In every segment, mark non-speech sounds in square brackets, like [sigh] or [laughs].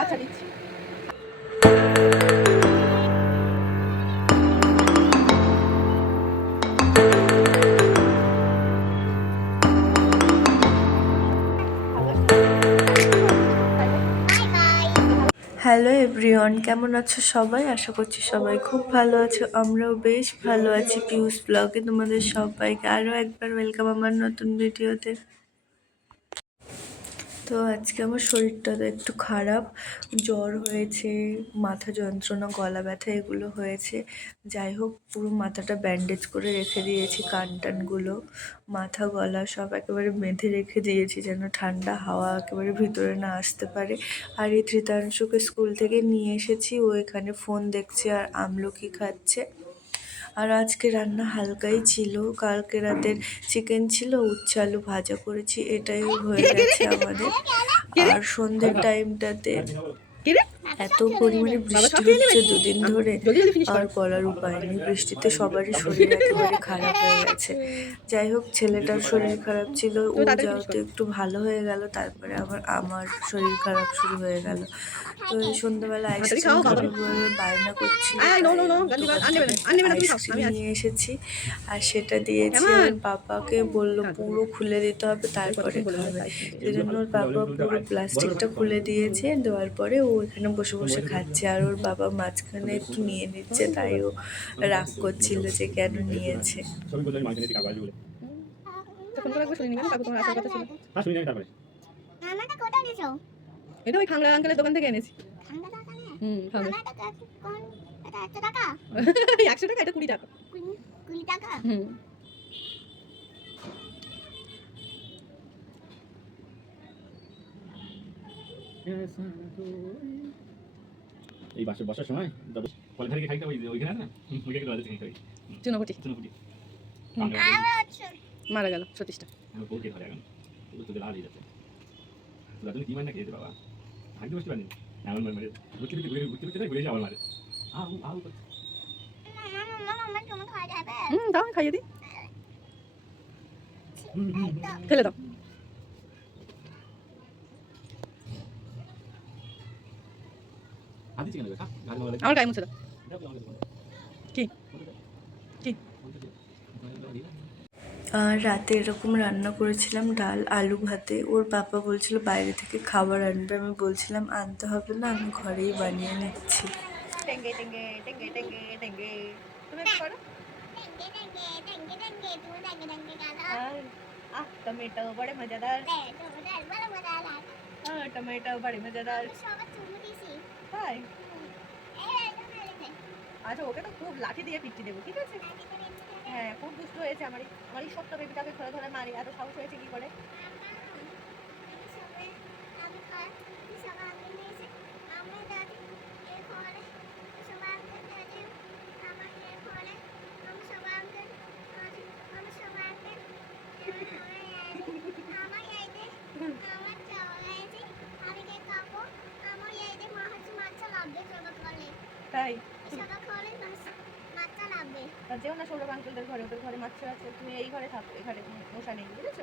আচ্ছা hello everyone কেমন আছো সবাই? আশা করছি সবাই খুব ভালো আছো। আমরাও বেশ ভালো আছি। পিউস ব্লগে তোমাদের সবাইকে আরও একবার ওয়েলকাম আমার নতুন ভিডিওতে তো আজকে আমার শরীরটা একটু খারাপ। জ্বর হয়েছে, মাথা যন্ত্রণা, গলা ব্যথা এগুলো হয়েছে। যাই হোক, পুরো মাথাটা ব্যান্ডেজ করে রেখে দিয়েছি কান টানগুলো মাথা, গলা সব একেবারে বেঁধে রেখে দিয়েছি যেন ঠান্ডা হাওয়া একেবারে ভিতরে না আসতে পারে। আর এই ধৃতাংশুকে স্কুল থেকে নিয়ে এসেছি, ও এখানে ফোন দেখছে আর আমলকি খাচ্ছে। আর আজকে রান্না হালকাই ছিল। কালকে রাতের চিকেন ছিল উচ্ছে আলু ভাজা করেছি এটাই হয়ে গেছে আমাদের। আর সন্ধ্যের টাইমটাতে এত পরিমাণে বৃষ্টি হচ্ছে দুদিন ধরে আর করার উপায় নেই বৃষ্টিতে সবারই শরীর একেবারে খারাপ হয়ে গেছে যাই হোক ছেলেটার শরীর খারাপ ছিল ও যাওয়াতে একটু ভালো হয়ে গেল তারপরে আবার আমার শরীর খারাপ শুরু হয়ে গেল তো এই সন্ধ্যাবেলা আইসক্রিম খাব বলে বায়না করছি। নিয়ে এসেছি আর সেটা দিয়েছি? আর বাবাকে বলল পুরো খুলে দিতে হবে তারপরে খাবে দেবে, সেই জন্য ওর বাবা পুরো প্লাস্টিকটা খুলে দিয়েছে দেওয়ার পরে ও এখানে বসে বসে খাচ্ছে আর ওর বাবা মাঝখানে একটু নিয়ে নিচ্ছে তাই ও রাগ করছিল যে কেন নিয়েছে। হ্যাঁ এটা ওই খাংরা আঙ্কেলের দোকান থেকে এনেছি। হুম [laughs] একশো টাকা? এটা কুড়ি টাকা। কুড়ি কুড়ি টাকা? হুম। এই বাসে বসার সময় দাদু কলেজ থেকে খাইতে ওই ওইখানে না? ওইখানে দাদু থেকে খাই। চুনাপটি। চুনপুটি। হুম। আমার মারা গেল সতীশটা। বউকে ধরে এখন। তো তোদের লাল হয়ে যাচ্ছে। দাদু কি মানে খেয়েছে বাবা? হাঁটতে বসতে পারিনি। এমন মানে মানে ঘুরতে ঘুরতে ঘুরে ঘুরতে ঘুরতে ঘুরে যাওয়ার মারে আউ আউ হুম দাও খাইয়ে দিই। ফেলে দাও হাত দিচ্ছি কেন রে? খা, ঘাড় মারা আমার গায়ে মুছে দাও কি? কি? আর রাতে এরকম রান্না করেছিলাম ডাল আলু ভাতে ওর বাবা বলছিল বাইরে থেকে খাবার আনবে আমি বলছিলাম আনতে হবে না আমি ঘরেই বানিয়ে নিচ্ছি টমেটো বড়ে মজাদার টমেটো বড়ে মজাদার তাই আচ্ছা ওকে তো খুব লাঠি দিয়ে পিটি দেবো ঠিক আছে? হ্যাঁ খুব দুষ্ট হয়েছে আমার। আমার এই ছোট্ট বেবিটাকে ধরে ধরে মারি এত সাহস হয়েছে কি করে আমি খাই সবার আগে নিয়েছি আমি দাদি এ করে সবার আগে দাদি আমার এ করে আমি সবার আগে আমি সবার আগে আমার এই দে আমার চাওয়া গেছে আমি কে খাব আমার এই দে মা হচ্ছে মাছ লাগবে সবার করে তাই। যেও না সৌরভ আঙ্কেলদের ঘরে ওদের ঘরে মাছ আছে। তুমি এই ঘরে থাকো এখানে মশা নেই বুঝেছ?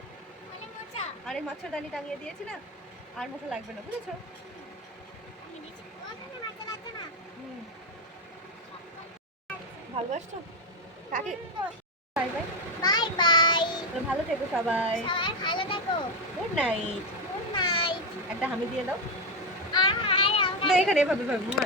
মোচা আর এই মাছদানি টাঙিয়ে দিয়েছি না আর মশা লাগবে না বুঝেছ? ভালোবাসছো? কাকে? Bye bye. Bye bye. ভালো থেকো সবাই। সবাই ভালো থাকো। Good night. Good night. একটা হামি দিয়ে দাও। আর হাই না এখানে এভাবে মুয়া।